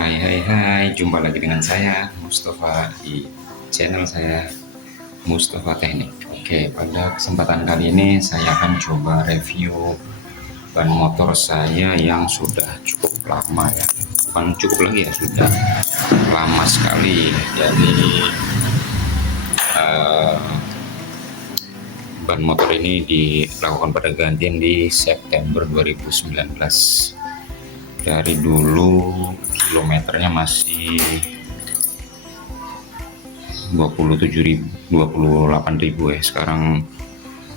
Hai, jumpa lagi dengan saya Mustafa di channel saya Mustafa Teknik. Oke, pada kesempatan kali ini saya akan coba review ban motor saya yang sudah cukup lama ya. Bukan cukup lagi ya, sudah lama sekali. Jadi ban motor ini dilakukan pergantian di September 2019. Dari dulu kilometernya masih 28.000 ya, sekarang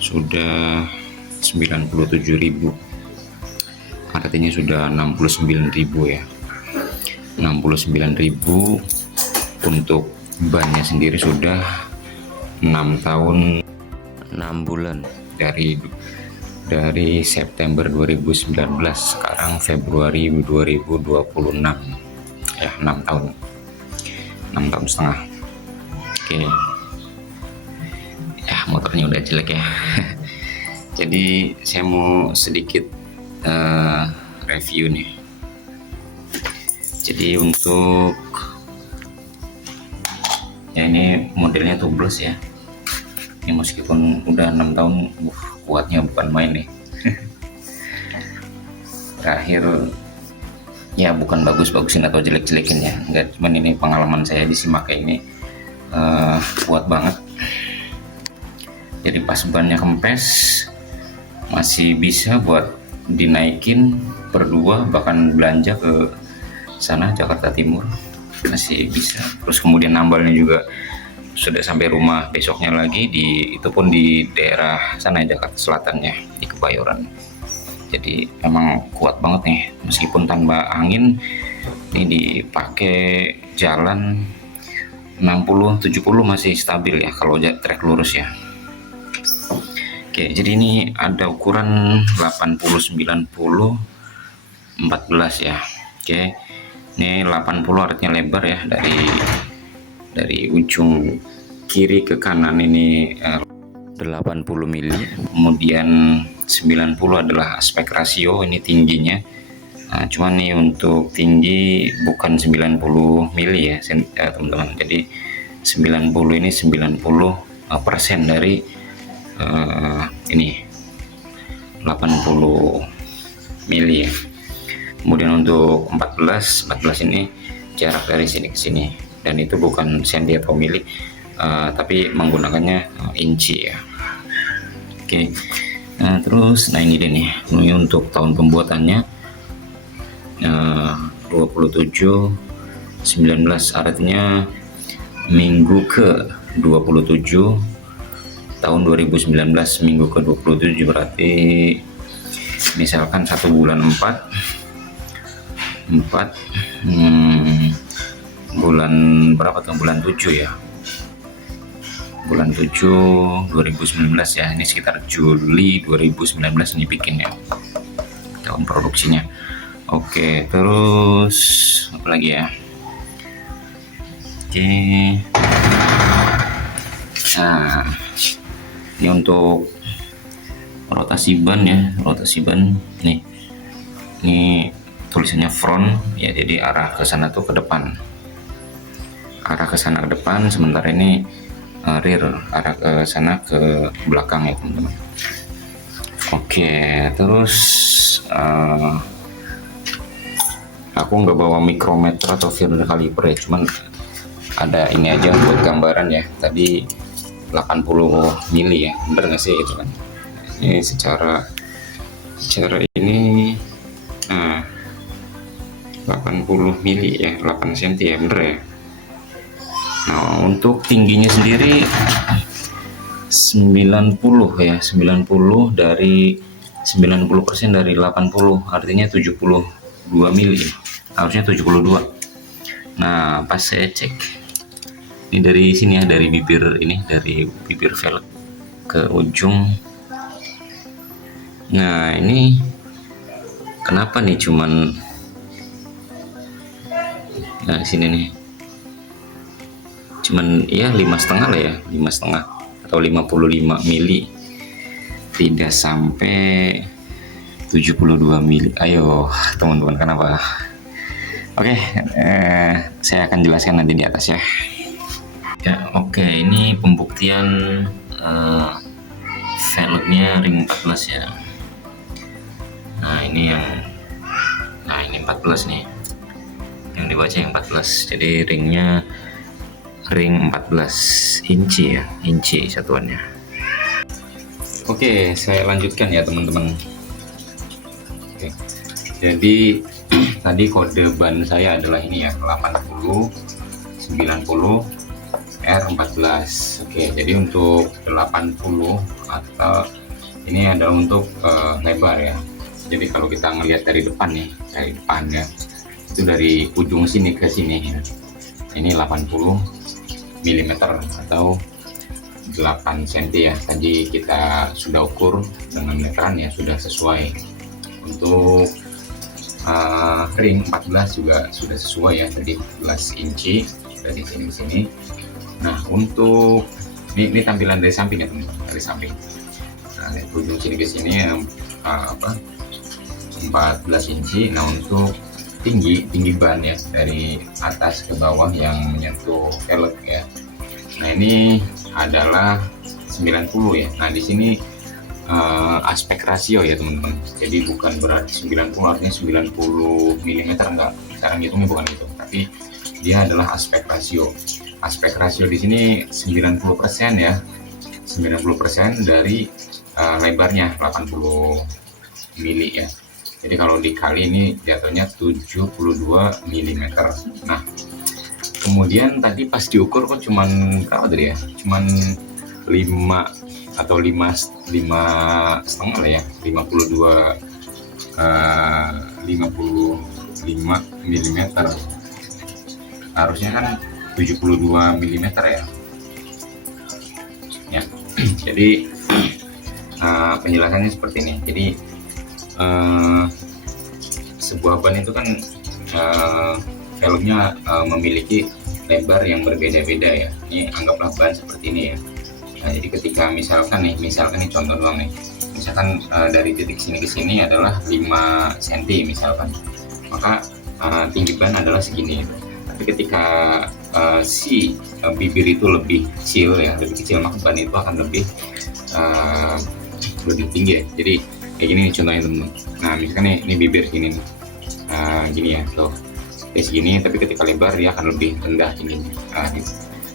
sudah 97.000, artinya sudah 69.000 ya. 69.000 untuk bannya sendiri sudah 6 tahun 6 bulan dari September 2019, sekarang Februari 2026 ya, 6 tahun setengah. Oke ya, motornya udah jelek ya. Jadi saya mau sedikit review nih. Jadi untuk ya, ini modelnya tubeless ya. Ini meskipun udah 6 tahun, kuatnya bukan main nih. Terakhir ya, bukan bagus-bagusin atau jelek-jelekin ya, enggak, cuman ini pengalaman saya di Simakai ini kuat banget. Jadi pas bannya kempes masih bisa buat dinaikin berdua, bahkan belanja ke sana Jakarta Timur masih bisa. Terus kemudian nambalnya juga sudah sampai rumah besoknya lagi, itu pun di daerah sana Jakarta Selatan ya, di Kebayoran. Jadi emang kuat banget nih, meskipun tanpa angin ini dipakai jalan 60-70 masih stabil ya kalau trek lurus ya. Oke, jadi ini ada ukuran 80-90-14 ya. Oke, ini 80 artinya lebar ya, dari ujung kiri ke kanan ini 80 mili, kemudian 90 adalah aspek rasio, ini tingginya. Nah, cuman nih untuk tinggi bukan 90 mili ya teman-teman. Jadi 90 ini 90% dari ini 80 mili ya. Kemudian untuk 14 ini jarak dari sini ke sini, dan itu bukan senti atau mili, tapi menggunakannya inci ya. Oke. Nah terus, ini deh nih, ini untuk tahun pembuatannya 27/19, artinya minggu ke 27 tahun 2019, minggu ke 27, berarti misalkan 1 bulan 4 bulan berapa tuh, bulan 7 ya, bulan 7 2019 ya, ini sekitar Juli 2019 ini bikin ya tahun produksinya. Oke, terus apa lagi ya? Oke, nah ini untuk rotasi ban ya, nih, ini tulisannya front ya, jadi arah ke sana tuh ke depan, sementara ini rear, arah ke sana ke belakang ya teman-teman. Oke, terus aku nggak bawa micrometer atau feeder caliper ya, cuman ada ini aja buat gambaran ya. Tadi 80 mili ya, bener nggak sih itu kan? Ini secara ini 80 mili ya, 8 cm ya, bener ya. Nah untuk tingginya sendiri 90 ya, 90 dari 90% dari 80, artinya 72 mili, harusnya 72. Nah pas saya cek ini dari sini ya, dari bibir velg ke ujung. Nah ini kenapa nih cuman sini nih cuman ya 5,5 lah ya, 5,5 atau 55 mili, tidak sampai 72 mili. Ayo teman-teman, kenapa Oke, saya akan jelaskan nanti di atas ya. Ya, oke, ini pembuktian eh, velgnya ring 14 ya. Nah, ini 14 nih. Yang dibaca yang 14. Jadi ringnya ring 14 inci ya, inci satuannya. Oke, saya lanjutkan ya teman-teman. Oke. Jadi tadi kode ban saya adalah ini ya, 80 90 R14. Oke, jadi untuk 80 atau ini adalah untuk lebar ya. Jadi kalau kita ngelihat dari depan nih, dari depan ya, itu dari ujung sini ke sini ya. Ini 80 mm atau 8 cm ya. Tadi kita sudah ukur dengan meteran ya, sudah sesuai. Untuk ring 14 juga sudah sesuai ya, tadi 14 inci dari sini ke sini. Nah, untuk ini tampilan dari samping ya teman-teman, dari samping. Nah, dari ujung sini ke sini 14 inci. Nah, untuk tinggi ban ya, dari atas ke bawah yang menyentuh velg ya. Nah, ini adalah 90 ya. Nah, di sini aspek rasio ya teman-teman. Jadi bukan berarti 90 artinya 90 mm, enggak. Sekarang hitungnya bukan itu, tapi dia adalah aspek rasio. Aspek rasio di sini 90% ya. 90% dari lebarnya 80 mili ya. Jadi kalau dikali ini jatuhnya 72 mm. Nah, kemudian tadi pas diukur kok cuman berapa tadi ya? Cuman 5 atau 5 setengah lah ya, 52 55 mm. Harusnya kan 72 mm ya. Ya. Jadi penjelasannya seperti ini. Jadi sebuah ban itu kan velgnya memiliki lebar yang berbeda-beda ya. Ini anggaplah ban seperti ini ya. Nah, jadi ketika misalkan nih contoh doang nih. Misalkan dari titik sini ke sini adalah 5 cm misalkan. Maka tinggi ban adalah segini. Tapi ketika si bibir itu lebih kecil ya, maka ban itu akan lebih tinggi ya. Jadi kayak gini nih contohnya teman-teman. Nah, misalkan nih, ini bibir gini nih. Gini ya, tuh. Kayak segini, tapi ketika lebar dia akan lebih rendah tingginya. Gitu.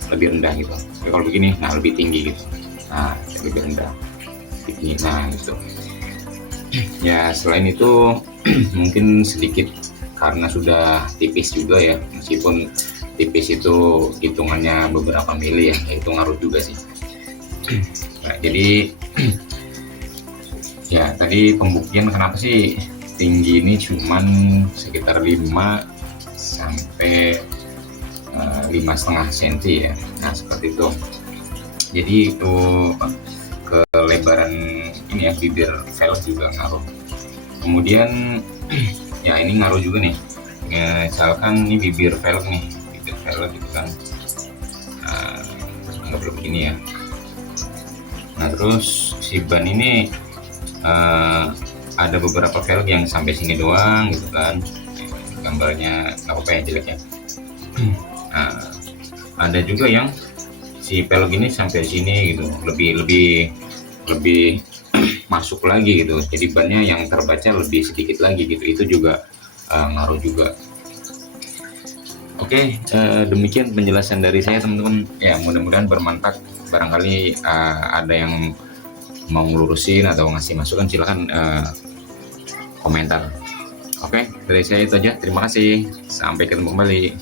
Lebih rendah gitu. Tapi kalau begini, nah lebih tinggi gitu. Nah, lebih rendah. Begini, nah gitu. Ya, selain itu mungkin sedikit karena sudah tipis juga ya, meskipun tipis itu hitungannya beberapa mili ya, itu ngaruh juga sih. Nah, jadi ya tadi pembuktian kenapa sih tinggi ini cuman sekitar 5 sampai 5,5 cm ya. Nah, seperti itu. Jadi itu kelebaran ini ya, bibir velg juga ngaruh. Kemudian ya ini ngaruh juga nih. Misalkan ini bibir velg gitu kan. Anggaplah begini ya. Nah, terus si ban ini ada beberapa velg yang sampai sini doang gitu kan. Gambarnya nggak apa-apa ya, jelek ya. Nah, ada juga yang si velg ini sampai sini gitu, lebih masuk lagi gitu. Jadi bannya yang terbaca lebih sedikit lagi gitu. Itu juga ngaruh juga. Oke, demikian penjelasan dari saya teman-teman. Ya, mudah-mudahan bermanfaat. Barangkali ada yang mau ngelurusin atau ngasih masukan, silahkan komentar. Oke, dari saya itu aja. Terima kasih. Sampai ketemu kembali.